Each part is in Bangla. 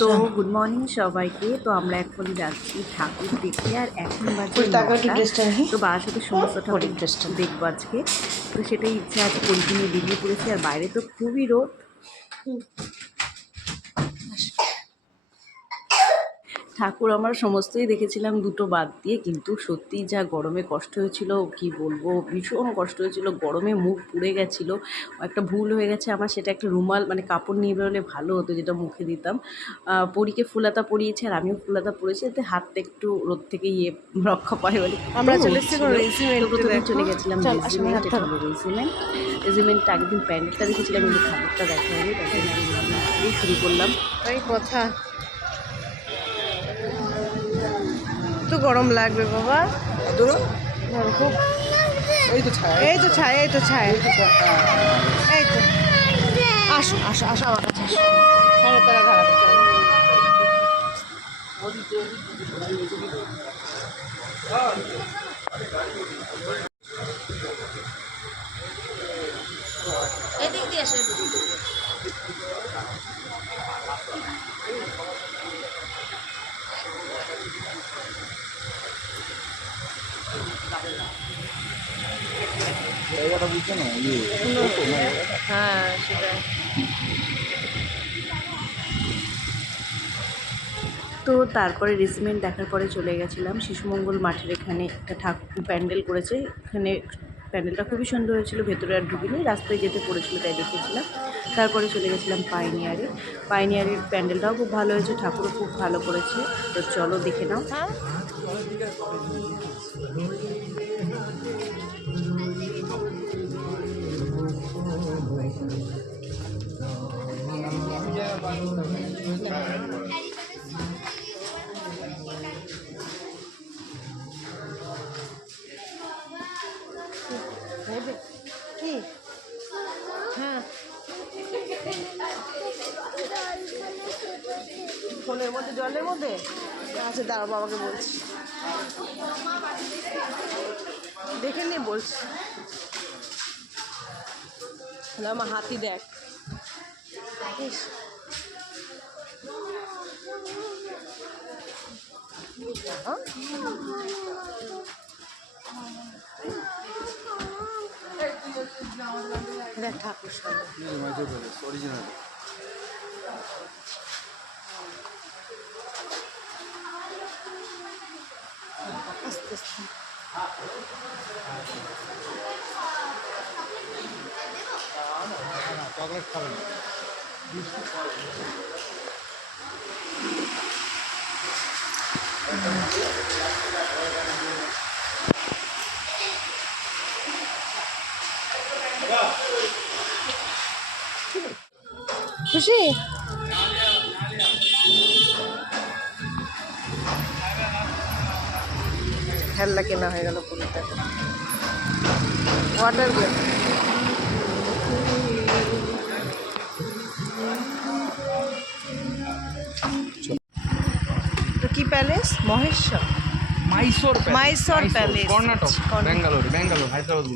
তো গুড মর্নিং সবাইকে। তো আমরা এখন যাচ্ছি ঠাকুর দেখতে, আর এখন বাজে 9টা। তো বারাসাতের সমস্ত ঠাকুর দেখবো আজকে। তো সেটাই ইচ্ছা আছে, পরীক্ষা নিয়ে বেরিয়ে পড়েছি। আর বাইরে তো খুবই রোদ। ঠাকুর আমরা সমস্তই দেখেছিলাম দুটো বাদ দিয়ে, কিন্তু সত্যিই যা গরমে কষ্ট হয়েছিল কি বলবো, ভীষণ কষ্ট হয়েছিল। গরমে মুখ পুড়ে গেছিলো। একটা ভুল হয়ে গেছে আমার, সেটা একটা রুমাল মানে কাপড় নিয়ে বেরোলে ভালো হতো, যেটা মুখে দিতাম। পরীকে ফুলাতা পরিয়েছে আর আমিও ফুলাতা পরিয়েছি, এতে হাতটা একটু রোদ থেকে রক্ষা পায় বলে। আমরা চলে এসেছি প্রথমে চলে গেছিলাম রেজিমেন্ট। এটা হলো রেজিমেন্টটা আগের দিন প্যান্ডেলটা দেখেছিলাম, কিন্তু ঠাকুরটা দেখা হয়নি, তাই জন্য আমি শুরু করলাম। তাই কথা তো গরম লাগবে বাবা। খুব এই তো ছায়, এই তো ছায়, এই তো ছায়, এই তো। আসো আসো আসো আমার কাছে আসো। হ্যাঁ তোরা ঘাড়াতে চলো। এদিক দিয়ে আসো। জায়গাটা বুঝছো না? হ্যাঁ সেটাই। তো তারপরে রেজিমেন্ট দেখার পরে চলে গেছিলাম শিশুমঙ্গল মাঠের। এখানে একটা ঠাকুর প্যান্ডেল করেছে, এখানে প্যান্ডেলটা খুবই সুন্দর হয়েছিল। ভেতরে আর ঢুকিনি, রাস্তায় যেতে পড়েছিল তাই দেখেছিলাম। তারপরে চলে গেছিলাম পাইনিয়ারে। পাইনিয়ারের প্যান্ডেলটাও খুব ভালো হয়েছে, ঠাকুরও খুব ভালো করেছে। তো চলো দেখে নাও। কি? হ্যাঁ ফোনের মধ্যে, জলের মধ্যে আছে। দাঁড়াও বাবাকে বলছি, দেখে নিয়ে বলছি। আমার হাতি দেখ। দেখ ঠাকুর অরিজিনাল আস্তে আস্তে। চকলেট খাবেন? খুশি? খেলনা কেনা হয়ে গেল পুরোটা। Water game. কি palace? Maheshwar, Mysore palace, Karnataka, Bangalore, Hyderabad,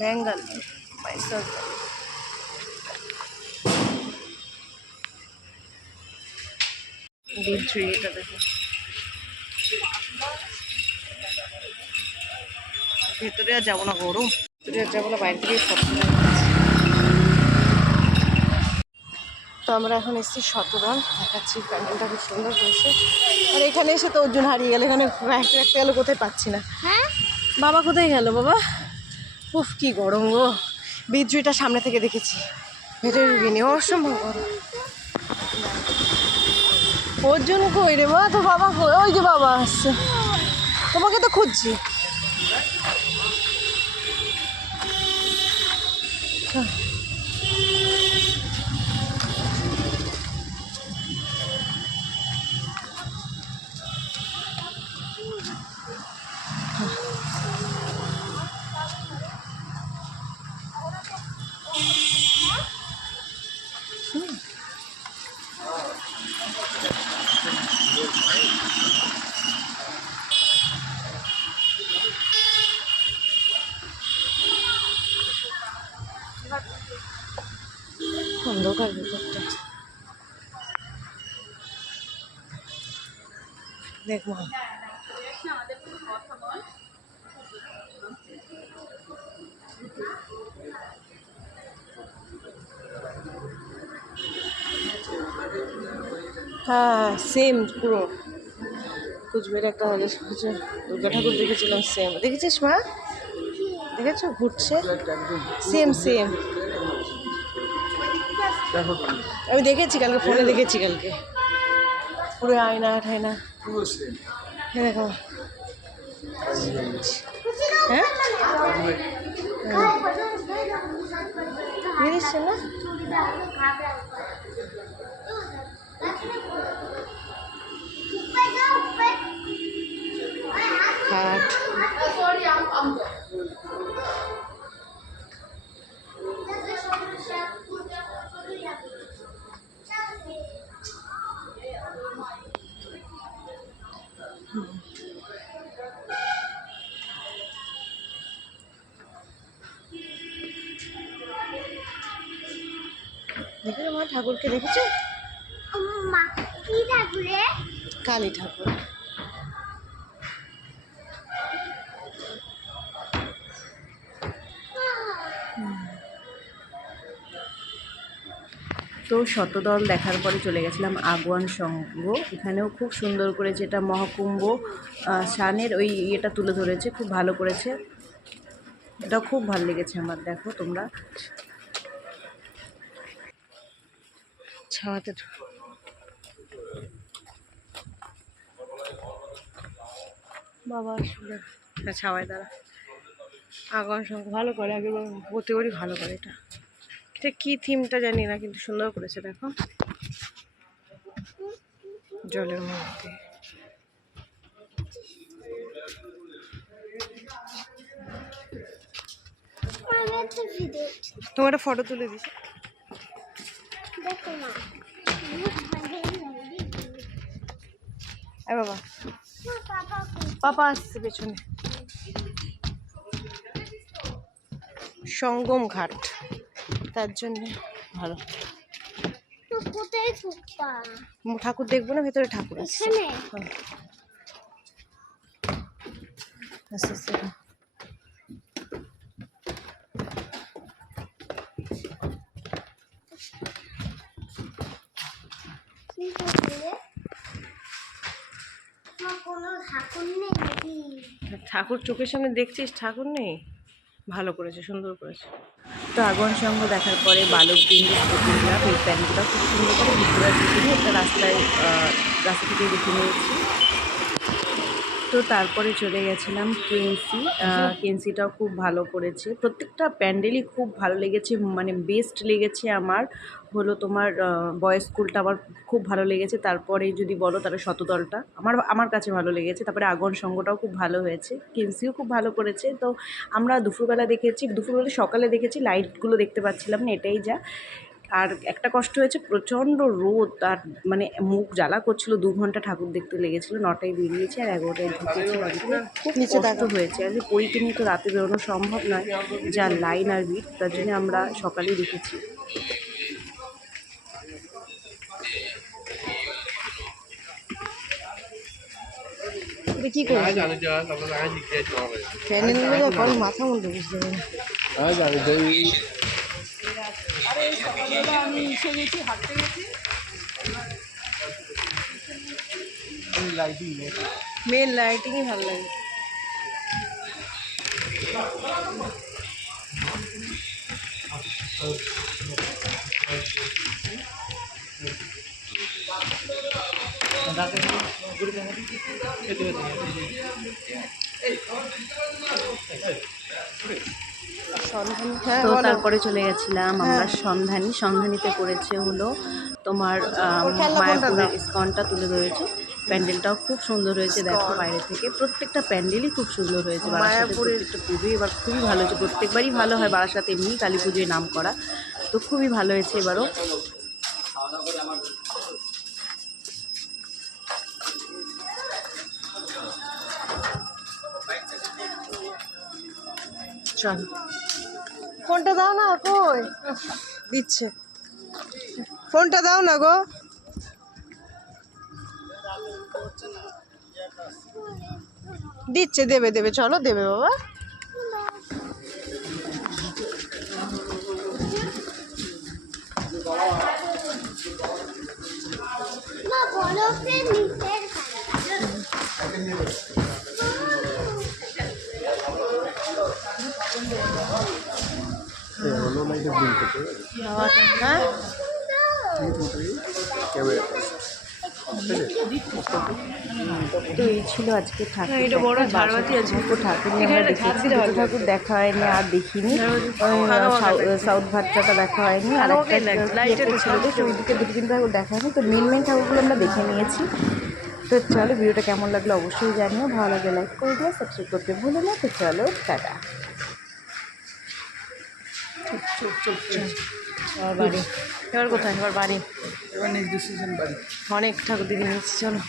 Bengal, Mysore palace. এটা দেখো, ভেতরে আর যাবো না, গরম। ভেতরে আর যাবো না, বাইরে থেকে ফটো। তো আমরা এখন এসেছি শতরন দেখাচ্ছি। প্যান্ডেলটা খুব সুন্দর করেছে। আর এখানে এসে তো অর্জুন হারিয়ে গেল। এখানে রাখতে রাখতে গেলো, কোথায় পাচ্ছি না। হ্যাঁ বাবা কোথায় গেল বাবা? উফ কি গরম গো। বিদ্রুইটা সামনে থেকে দেখেছি, ভেতরে ঢুকিনি, অসম্ভব গরম। অর্জুন কই রে বা? তো বাবা কই? ওই যে বাবা আসছে, তোমাকে তো খুঁজছি। দেখ মা, হ্যাঁ সেম পুরো কুচবিহারে একটা দুর্গা ঠাকুর দেখেছিলাম, সেম দেখেছিস মা? দেখেছো ঘুরছে, সেম সেম। দেখো তুমি আমি দেখেছি কালকে, ফোনে দেখেছি কালকে, পুরো আয়না ঠায়না। পুরো সেম। হ্যাঁ দেখো, হ্যাঁ বেরিয়েছে না? খাট, দেখে মা ঠাকুরকে দেখেছো? কালী ঠাকুর। তো শতদল দেখার পরে চলে গেছিলাম আগুয়ান সংঘ। এখানেও খুব সুন্দর করে যেটা মহাকুম্ভ স্নানের ওই ইয়েটা তুলে ধরেছে, খুব ভালো করেছে। এটা খুব ভালো লেগেছে আমার। দেখো তোমরা, ছাওয়াতে বাবা সুন্দর, ছাওয়ায় দাঁড়া। আগুয়ান সংঘ ভালো করে, আগে প্রতিবারই ভালো করে। এটা এটা কি থিমটা জানি না, কিন্তু সুন্দর করেছে। দেখো জলের মধ্যে তোমার একটা ফটো তুলে দিস। বাবা, পাপা আসছে পেছনে। সঙ্গম ঘাট, তার জন্য ভালো। ঠাকুর দেখবো না, ভেতরে ঠাকুর আছে। আস্তে আস্তে ঠাকুর চোখের সামনে দেখছিস, ঠাকুর নেই। ভালো করেছে, সুন্দর করেছে। তো আগুয়ান সংঘ দেখার পরে বালক বৃন্দ প্রতিমা এই প্যান্ডেলটা খুব সুন্দর করে ভিতরে ঢুকিয়ে একটা রাস্তায় রাস্তা থেকে দেখে নিয়েছি। তো তারপরে চলে গেছিলাম কেএনসি। কেএনসিটাও খুব ভালো করেছে, প্রত্যেকটা প্যান্ডেলই খুব ভালো লেগেছে। মানে বেস্ট লেগেছে আমার হলো তোমার বয়েজ স্কুলটা আমার খুব ভালো লেগেছে। তারপরে যদি বলো তাহলে শতদলটা আমার কাছে ভালো লেগেছে। তারপরে আগুয়ান সংঘটাও খুব ভালো হয়েছে, কেএনসিও খুব ভালো করেছে। তো আমরা দুপুরবেলা দেখেছি, দুপুরবেলা সকালে দেখেছি, লাইটগুলো দেখতে পাচ্ছিলাম না, এটাই যা। আর একটা কষ্ট হয়েছে, প্রচণ্ড রোদ, আর মানে মুখ জ্বালা করছিল। 2 ঘন্টা ঠাকুর দেখতে লেগেছিলো। 9টায় বেরিয়েছি আর 11টায় ঢুকেছি বাড়িতে। খুব নিচে কষ্ট হয়েছে, আর পরীকে নিয়ে তো রাতে বেরোনো সম্ভব নয়, যা লাইন আর ভিড়। তার জন্য আমরা সকালেই দেখেছি। এটা কি করে প্যান্ডেলগুলো কারো মাথা মুন্ডে বুঝতে পারি না। মেন লাইটিংই ভালো লাগে। তো তারপরে চলে গেছিলাম আমরা সন্ধানীতে করেছে হলো তোমার মায়াপুরের ইস্কনটা তুলে ধরেছে। প্যান্ডেলটাও খুব সুন্দর হয়েছে। দেখো বাইরে থেকে প্রত্যেকটা প্যান্ডেলই খুব সুন্দর হয়েছে। বারাসাতের প্রত্যেকটা পুজোই এবার খুবই ভালো হয়েছে, প্রত্যেকবারই ভালো হয় বারাসাত, এমনি কালী পুজোয় নাম করা। তো খুবই ভালো হয়েছে এবারও। চল ফোনটা দাও না, কই দিচ্ছে, ফোনটা দাও না গো। দিচ্ছে, দেবে দেবে, চলো দেবে বাবা। হ্যাঁ তো এই ছিল আজকে ঠাকুর এটা বড় দেখা। ঝাড়বাতি আছে। বাসন্তী ঠাকুর নিয়ে এখানে আমরা একটা ঝাড় দেখেছি, দিতে দুটো হবে। ঠাকুর দেখা হয়নি আর দেখিনি। সাউথ ভাট্টাটা দেখা হয়নি, আর আরো একটা ওকে লাগছে, কি লাইটের একটা ছিল বেশ, ওইদিকে দুটো তিন ঠাকুর দেখা হয়নি। তো মেন মেন ঠাকুরগুলো আমরা দেখে নিয়েছি। তো চলো, ভিডিওটা কেমন লাগলো অবশ্যই জানিও, ভালো লাগলে লাইক করে দিও, সাবস্ক্রাইব করতে ভুলো না। তো চলো, টাটা। এবার বাড়ি, এবার কোথায়, এবার বাড়ি। এবার নেক্সট ডিসিশন বাড়ি। অনেক ঠাকুর দিকে নিয়েছি, চলো।